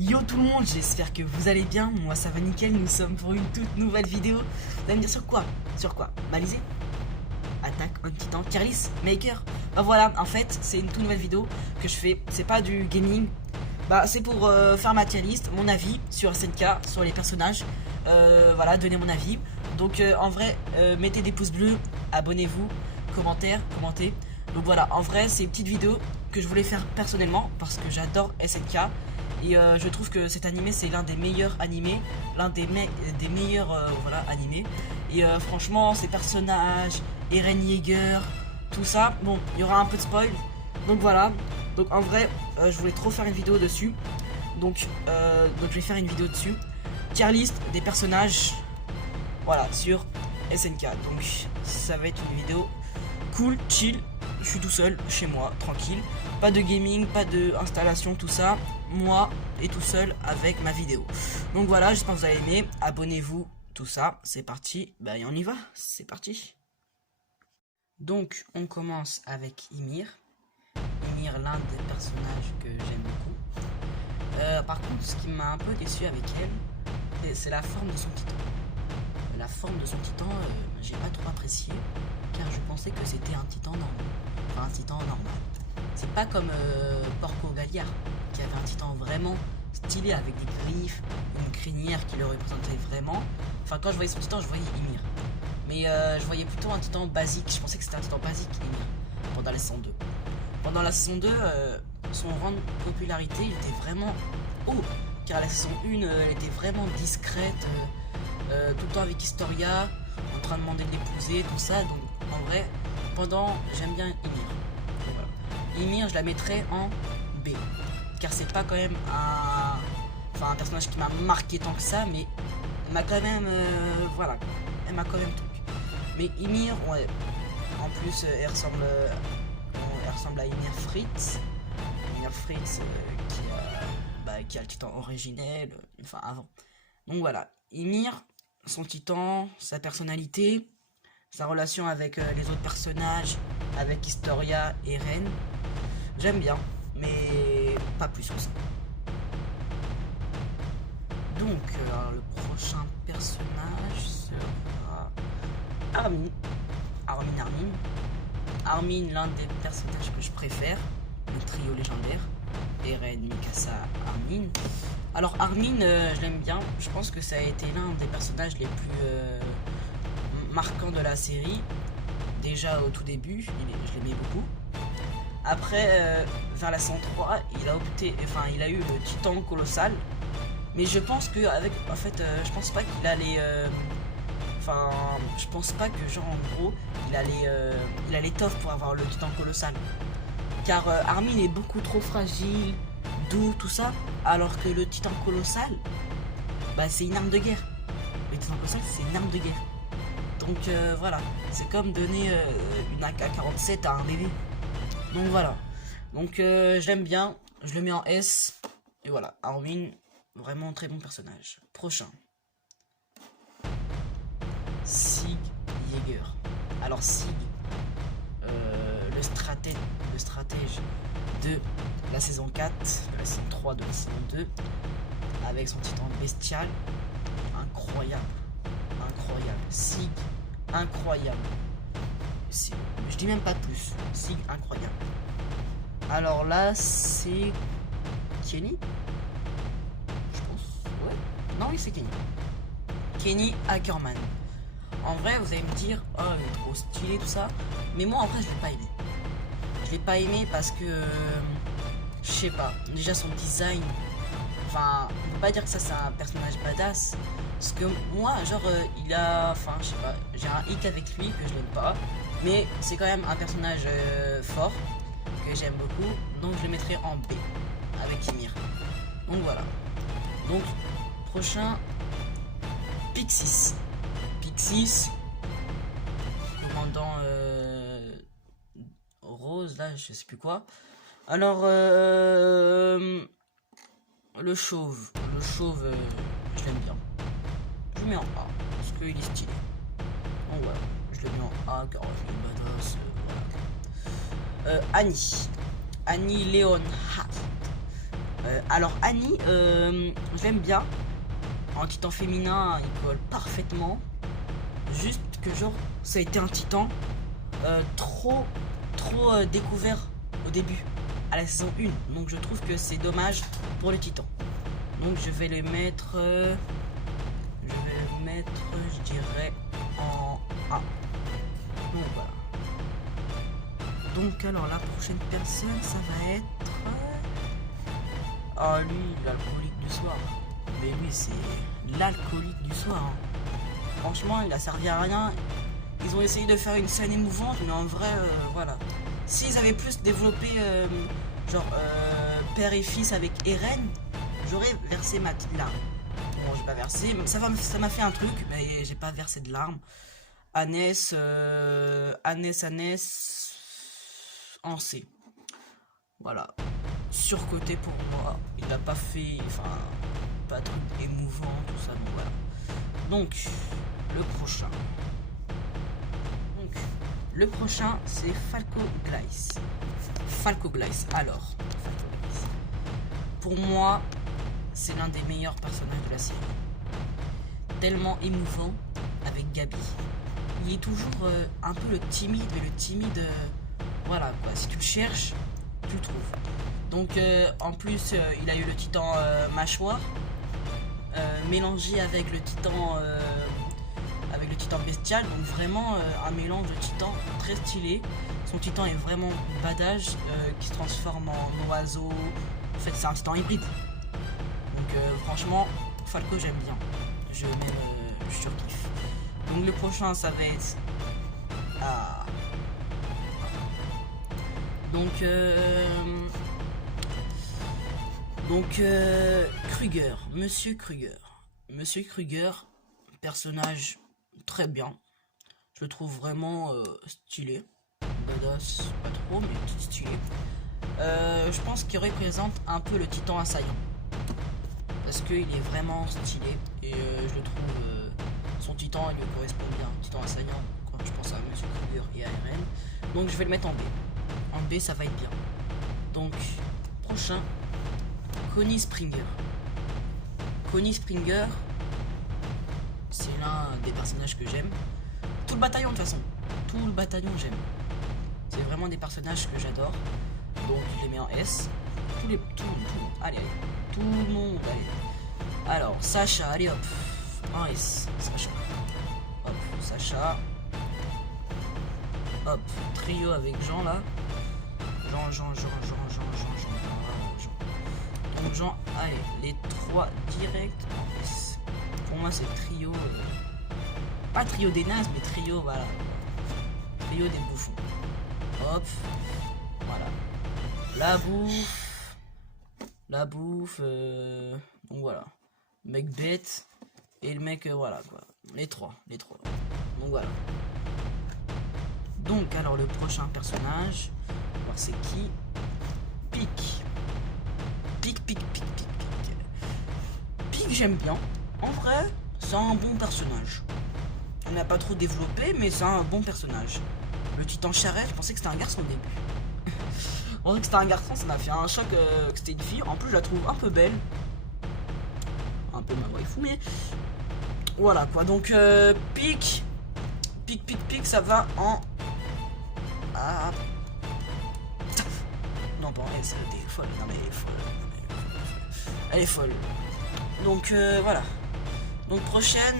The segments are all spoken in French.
Yo tout le monde, j'espère que vous allez bien, moi ça va nickel, nous sommes pour une toute nouvelle vidéo. Vous allez me dire sur quoi? Sur quoi? Malisé? Attaque on Titan, Carlis, Maker. Bah voilà, en fait c'est une toute nouvelle vidéo que je fais, c'est pas du gaming. Bah c'est pour faire ma tier list, mon avis sur SNK, sur les personnages. Voilà, donner mon avis. Donc en vrai, mettez des pouces bleus, abonnez-vous, commentez. Donc voilà, en vrai c'est une petite vidéo que je voulais faire personnellement parce que j'adore SNK. Et je trouve que cet animé c'est l'un des meilleurs animés, l'un des meilleurs voilà, animés. Et franchement ces personnages, Eren Yeager, tout ça, bon il y aura un peu de spoil. Donc voilà, donc en vrai je voulais trop faire une vidéo dessus. Donc je vais faire une vidéo dessus. Tier list des personnages, voilà, sur SNK. Donc ça va être une vidéo cool, chill. Je suis tout seul chez moi, tranquille. Pas de gaming, pas de installation, tout ça. Moi et tout seul avec ma vidéo. Donc voilà, j'espère que vous avez aimé. Abonnez-vous, tout ça. C'est parti. Bah on y va, c'est parti. Donc on commence avec Ymir. Ymir, l'un des personnages que j'aime beaucoup. Par contre, ce qui m'a un peu déçu avec elle, c'est la forme de son titan. La forme de son titan, j'ai pas trop apprécié, car je pensais que c'était un titan normal. Enfin, un titan normal. C'est pas comme Porco Galliard, qui avait un titan vraiment stylé avec des griffes, une crinière qui le représentait vraiment. Enfin, quand je voyais son titan, je voyais Ymir. Mais je voyais plutôt un titan basique. Je pensais que c'était un titan basique, Ymir, pendant la saison 2. Pendant la saison 2, son rang de popularité, il était vraiment haut. Car la saison 1, elle était vraiment discrète, tout le temps avec Historia, en train de demander de l'épouser, tout ça. Donc, en vrai, j'aime bien Ymir. Voilà. Ymir, je la mettrais en B. Car c'est pas quand même un personnage qui m'a marqué tant que ça, mais elle m'a quand même, voilà, elle m'a quand même truc. Mais Ymir, ouais, en plus, elle ressemble à Ymir Fritz. Ymir Fritz qui a le titan originel, enfin avant. Donc voilà, Ymir, son titan, sa personnalité, sa relation avec les autres personnages, avec Historia et Eren, j'aime bien, mais pas plus que ça. Donc le prochain personnage sera Armin. Armin, l'un des personnages que je préfère, le trio légendaire, Eren, Mikasa, Armin. Alors Armin, je l'aime bien, je pense que ça a été l'un des personnages les plus marquants de la série. Déjà au tout début, je l'aimais beaucoup. Après, vers la saison 3, il a eu le titan colossal. Mais je pense que je pense pas qu'il allait... je pense pas que genre en gros, il a l'étoffe pour avoir le titan colossal. Car Armin est beaucoup trop fragile, doux, tout ça, alors que le titan colossal, bah c'est une arme de guerre. Le titan colossal, c'est une arme de guerre. Donc voilà, c'est comme donner une AK-47 à un bébé. Donc voilà. Donc j'aime bien, je le mets en S. Et voilà, Armin, vraiment très bon personnage. Prochain. Sig Yeager. Alors Sig, le stratège de la saison 4, de la saison 3, de la saison 2, avec son titan bestial, incroyable, Sig, incroyable, je dis même pas plus, Sig, incroyable. Alors là, c'est Kenny, je pense, ouais, non oui c'est Kenny Ackerman. En vrai, vous allez me dire, oh, il est trop stylé, tout ça. Mais moi, en vrai, je l'ai pas aimé. Je l'ai pas aimé parce que, je sais pas, déjà son design, enfin, on peut pas dire que ça c'est un personnage badass. Parce que moi, genre, je sais pas, j'ai un hic avec lui que je l'aime pas. Mais c'est quand même un personnage fort, que j'aime beaucoup. Donc, je le mettrai en B, avec Ymir. Donc, voilà. Donc, prochain, Pixis. Commandant Rose, là, je sais plus quoi. Alors, le chauve, je l'aime bien. Je le mets en A, parce qu'il est stylé. Donc voilà, je le mets en A, car je suis badass. Voilà. Annie Leonhardt. Alors Annie, je l'aime bien. En titan féminin, il colle parfaitement. Juste que genre, ça a été un titan trop découvert au début, à la saison 1. Donc je trouve que c'est dommage pour le titan. Donc je vais le mettre, je dirais, en A. Donc voilà. Donc alors la prochaine personne, ça va être... Oh lui, l'alcoolique du soir. Mais lui c'est l'alcoolique du soir. Hein. Franchement, il a servi à rien. Ils ont essayé de faire une scène émouvante, mais en vrai, voilà. S'ils avaient plus développé, père et fils avec Eren, j'aurais versé ma petite larme. Bon, j'ai pas versé, ça m'a fait un truc, mais j'ai pas versé de larmes. Annès, en C. Voilà. Surcoté pour moi. Il n'a pas fait, enfin, pas de truc émouvant, tout ça, donc voilà. Donc, le prochain. Le prochain, c'est Falco Gleis. Falco Gleis. Alors, Falco Gleis. Pour moi, c'est l'un des meilleurs personnages de la série. Tellement émouvant avec Gabi. Il est toujours un peu le timide, mais le timide, voilà quoi. Si tu le cherches, tu le trouves. Donc, en plus, il a eu le titan mâchoire, mélangé avec le titan. Avec le titan bestial, donc vraiment un mélange de titans très stylé. Son titan est vraiment badass, qui se transforme en oiseau. En fait, c'est un titan hybride. Donc franchement, Falco j'aime bien. Je surkiffe. Donc le prochain ça va être Kruger, Monsieur Kruger. Monsieur Kruger, personnage très bien. Je le trouve vraiment stylé. Badass, pas trop, mais stylé. Je pense qu'il représente un peu le titan assaillant. Parce qu'il est vraiment stylé. Et je le trouve... son titan, il lui correspond bien. Titan assaillant, quand je pense à Monsieur Kruger et à Eren. Donc je vais le mettre en B. En B, ça va être bien. Donc, prochain. Connie Springer. Connie Springer... c'est l'un des personnages que j'aime. Tout le bataillon de toute façon. Tout le bataillon j'aime. C'est vraiment des personnages que j'adore. Donc je les mets en S. Tout le monde. Allez. Tout le monde. Allez. Alors, Sacha, allez hop. En S. Sacha. Hop, Sacha. Hop. Trio avec Jean là. Jean. Donc Jean, allez, les trois directs en S. Pour moi c'est trio, pas trio des nazes, mais trio, voilà, trio des bouffons. Hop, voilà, la bouffe, donc voilà, mec bête et le mec, voilà quoi, les trois, donc voilà. Donc alors le prochain personnage, on va voir c'est qui. Pic j'aime bien. En vrai, c'est un bon personnage. On n'a pas trop développé, mais c'est un bon personnage. Le titan charrette, je pensais que c'était un garçon au début. On dirait que c'était un garçon, ça m'a fait un choc que c'était une fille. En plus, je la trouve un peu belle. Un peu ma waifu, mais... voilà quoi, donc pic, ça va en... Ah... non, bon, elle est folle. Non, mais elle est folle. Elle est folle. Donc voilà. Donc prochaine,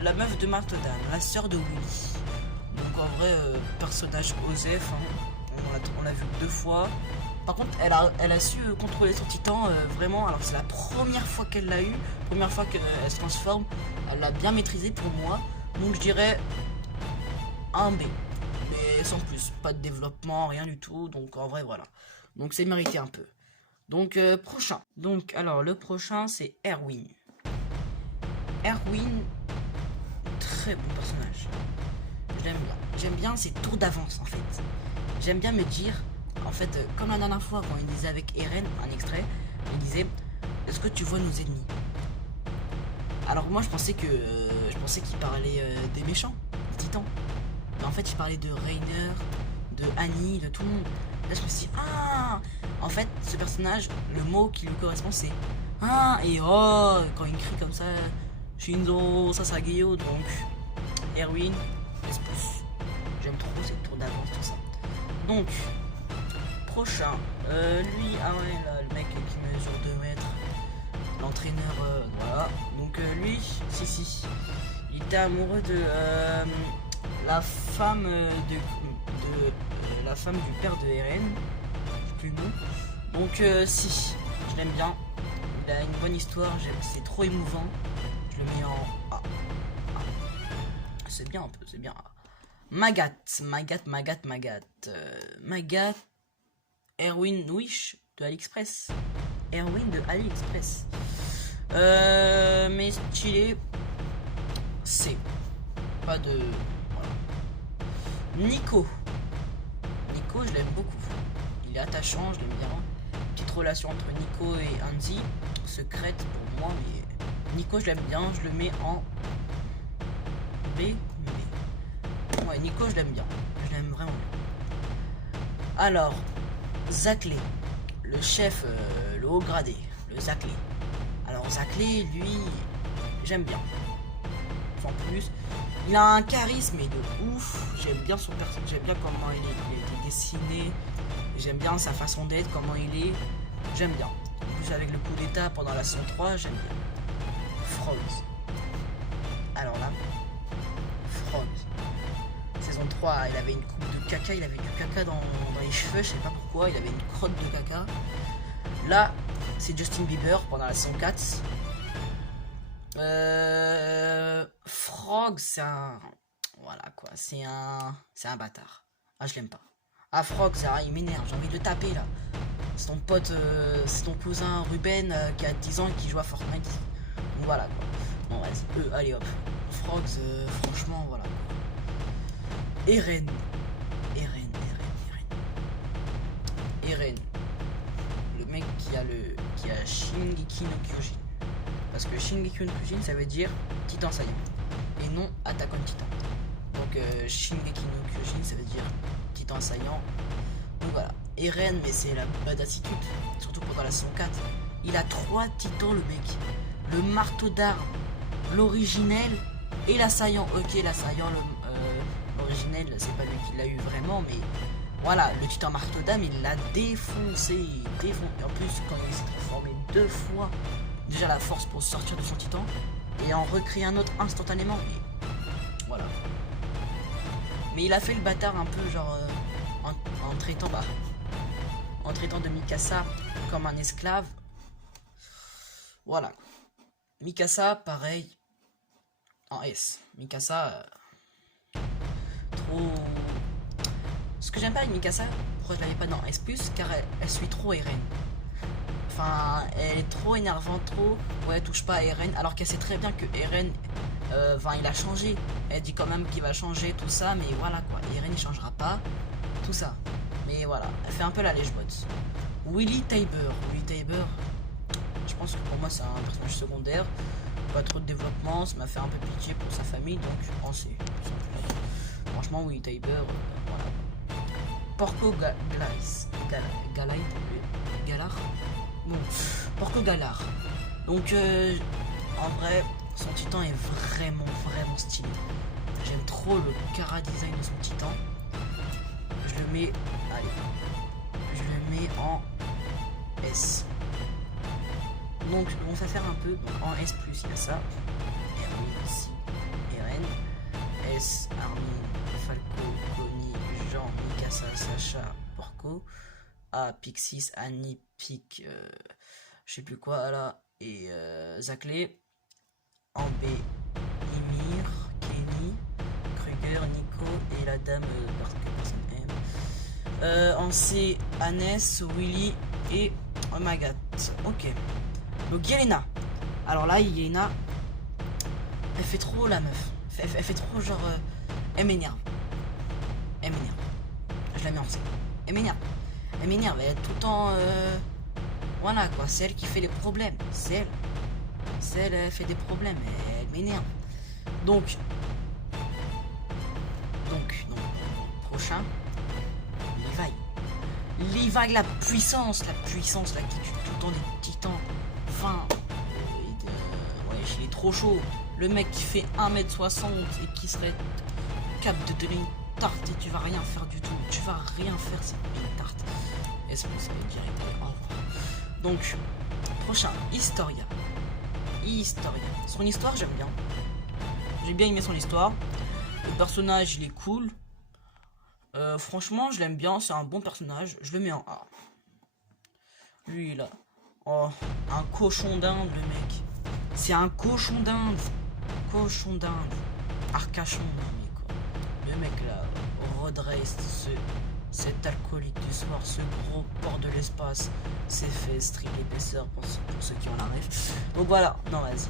la meuf de Martodan, la sœur de Willy. Donc en vrai, personnage Osef, hein. On l'a vu 2 fois. Par contre, elle a su contrôler son titan vraiment. Alors c'est la première fois qu'elle l'a eu, première fois qu'elle se transforme. Elle l'a bien maîtrisé pour moi. Donc je dirais un B. Mais sans plus, pas de développement, rien du tout. Donc en vrai, voilà. Donc c'est mérité un peu. Donc prochain. Donc alors le prochain c'est Erwin. Erwin, très bon personnage. J'aime bien ses tours d'avance en fait. J'aime bien me dire, en fait, comme la dernière fois quand il disait avec Eren, un extrait, il disait, est-ce que tu vois nos ennemis? Alors moi je pensais qu'il parlait des méchants, des titans. Mais en fait il parlait de Reiner, de Annie, de tout le monde. Là je me suis dit, ah, En fait, ce personnage, le mot qui lui correspond, c'est ah et oh quand il crie comme ça, Shinzo Sasageyo, donc Erwin, S+. J'aime trop cette tour d'avance, tout ça. Donc, prochain, lui, ah ouais, là, le mec qui mesure 2 mètres, l'entraîneur, voilà. Donc, lui, si, il était amoureux de la femme la femme du père de Eren, je sais plus le nom. Donc, si, je l'aime bien. Il a une bonne histoire, c'est trop émouvant. Je le mets en A. C'est bien un peu, c'est bien. Magat, Erwin Wish de AliExpress. Erwin de AliExpress. Mais stylé. C. Pas de. Voilà. Nico, je l'aime beaucoup. Il est attachant, je l'aime bien. Petite relation entre Nico et Hanzi. Secrète pour moi, mais Nico, je l'aime bien. Je le mets en B. Ouais, Nico, je l'aime bien. Je l'aime vraiment bien. Alors, Zaclé, le chef, le haut gradé, le Zaclé. Alors, Zaclé, lui, j'aime bien. Sans plus, il a un charisme et de ouf. J'aime bien son personnage, j'aime bien comment il est dessiné. J'aime bien sa façon d'être, comment il est. J'aime bien. En plus, avec le coup d'état pendant la saison 3, j'aime bien. Frogs. Alors là, Frogs. Saison 3, il avait une coupe de caca, il avait du caca dans les cheveux, je sais pas pourquoi, il avait une crotte de caca. Là, c'est Justin Bieber pendant la saison 4. Frog, c'est un... Voilà quoi, c'est un bâtard. Ah, je l'aime pas. Ah, Frog, ça, il m'énerve, j'ai envie de le taper là. C'est ton pote, c'est ton cousin Ruben qui a 10 ans et qui joue à Fortnite. Donc voilà quoi. Bon, vas-y, allez hop. Frogs, franchement, voilà. Eren. Le mec qui a Shingeki no Kyojin. Parce que Shingeki no Kyojin, ça veut dire Titan Saillant. Et non Attack on Titan. Donc Shingeki no Kyojin, ça veut dire Titan Saillant. Donc voilà. Eren, mais c'est la badassitude. Surtout pendant la saison 4. Il a 3 titans, le mec. Le marteau d'armes, l'originel et l'assaillant. Ok, l'assaillant, l'originel, c'est pas lui qui l'a eu vraiment, mais voilà, le titan marteau d'âme, il l'a défoncé. En plus, quand il s'est transformé 2 fois, déjà la force pour sortir de son titan et en recréer un autre instantanément. Et voilà. Mais il a fait le bâtard un peu genre en traitant de Mikasa comme un esclave. Voilà. Mikasa, pareil. En S. Mikasa, trop... Ce que j'aime pas avec Mikasa, pourquoi je l'avais pas dans S+, car elle suit trop Eren. Enfin, elle est trop énervante, trop... Ouais, touche pas à Eren, alors qu'elle sait très bien que Eren... il a changé. Elle dit quand même qu'il va changer, tout ça, mais voilà quoi. Eren, il changera pas, tout ça. Mais voilà, elle fait un peu la lèche-botte. Willy Tybur, je pense que pour moi c'est un personnage secondaire. Pas trop de développement, ça m'a fait un peu pitié pour sa famille, donc en C. Franchement, Willy Tybur, voilà. Porco Galar. Bon, Porco Galar. Donc, en vrai, son titan est vraiment stylé. J'aime trop le cara design de son titan. Je le mets en S. Donc, on va faire un peu. Donc, en S+, il y a ça. Erwin ici. Eren. S, Armin, Falco, Connie, Jean, Mikasa, Sacha, Porco. A, Pixis, Annie, Pic, je sais plus quoi là. Et Zaclé. En B, Ymir, Kenny, Kruger, Nico et la dame parce que personne aime. En C, Hannes, Willy et Magat. Ok. Donc Yelena. Alors là, Yelena, elle fait trop la meuf. Elle fait trop genre... elle m'énerve. Je la mets en C. Elle m'énerve. Elle est tout le temps... Voilà quoi, c'est elle qui fait les problèmes. C'est elle. Elle fait des problèmes. Elle m'énerve. Donc, prochain, Levi, la puissance là qui tue tout le temps des titans. Enfin, ouais, il est trop chaud. Le mec qui fait 1m60 et qui serait capable de donner une tarte et tu vas rien faire du tout. Tu vas rien faire, c'est une tarte. Est-ce qu'on se met direct? Au revoir. Donc, prochain, Historia. Son histoire, j'aime bien. J'ai bien aimé son histoire. Le personnage, il est cool. Franchement, je l'aime bien. C'est un bon personnage. Je le mets en A. Lui, là. Oh, un cochon d'Inde, le mec. C'est un cochon d'Inde. Arcachon, mais quoi. Le mec, là, Rodrace, cet alcoolique du soir, ce gros porc de l'espace, c'est fait triple épaisseur pour ceux qui en arrivent. Donc voilà, non vas-y,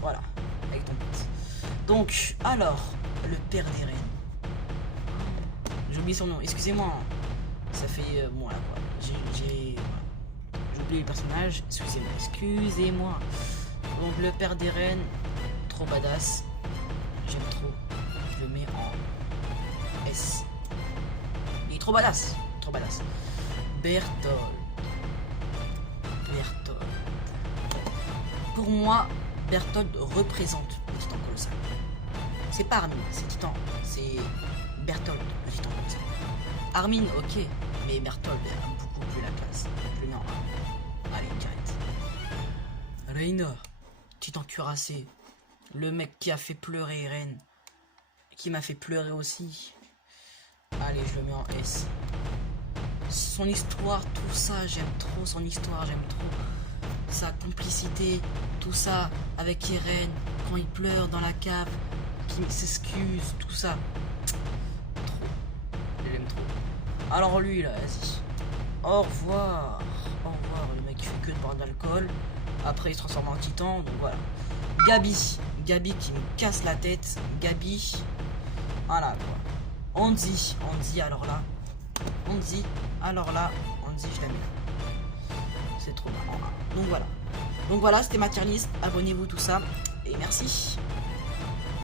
voilà, avec ton pote. Donc, alors, le père des reines. J'ai oublié son nom, excusez-moi. Ça fait, bon là quoi, j'ai oublié le personnage, excusez-moi. Donc le père des reines, trop badass, j'aime trop, je le mets en S. Il est trop badass. Berthold. Pour moi, Berthold représente le titan colossal. C'est pas Armin, c'est titan, c'est Berthold, le titan colossal. Armin, ok, mais Berthold a beaucoup plus la classe. Je le mets en A. Allez, direct. Reiner, titan cuirassé. Le mec qui a fait pleurer Eren. Qui m'a fait pleurer aussi. Allez, je le mets en S. Son histoire, tout ça, j'aime trop son histoire, j'aime trop sa complicité, tout ça avec Eren, quand il pleure dans la cave, qui s'excuse, tout ça. Trop. Je l'aime trop. Alors lui, là, vas-y. Au revoir. Le mec qui fait que de boire d'alcool. Après, il se transforme en titan, donc voilà. Gabi qui me casse la tête. Gabi. Voilà, quoi. Hanzi, alors là. Hanzi, je la mets. C'est trop marrant. Donc voilà, c'était ma tier list. Abonnez-vous, tout ça. Et merci.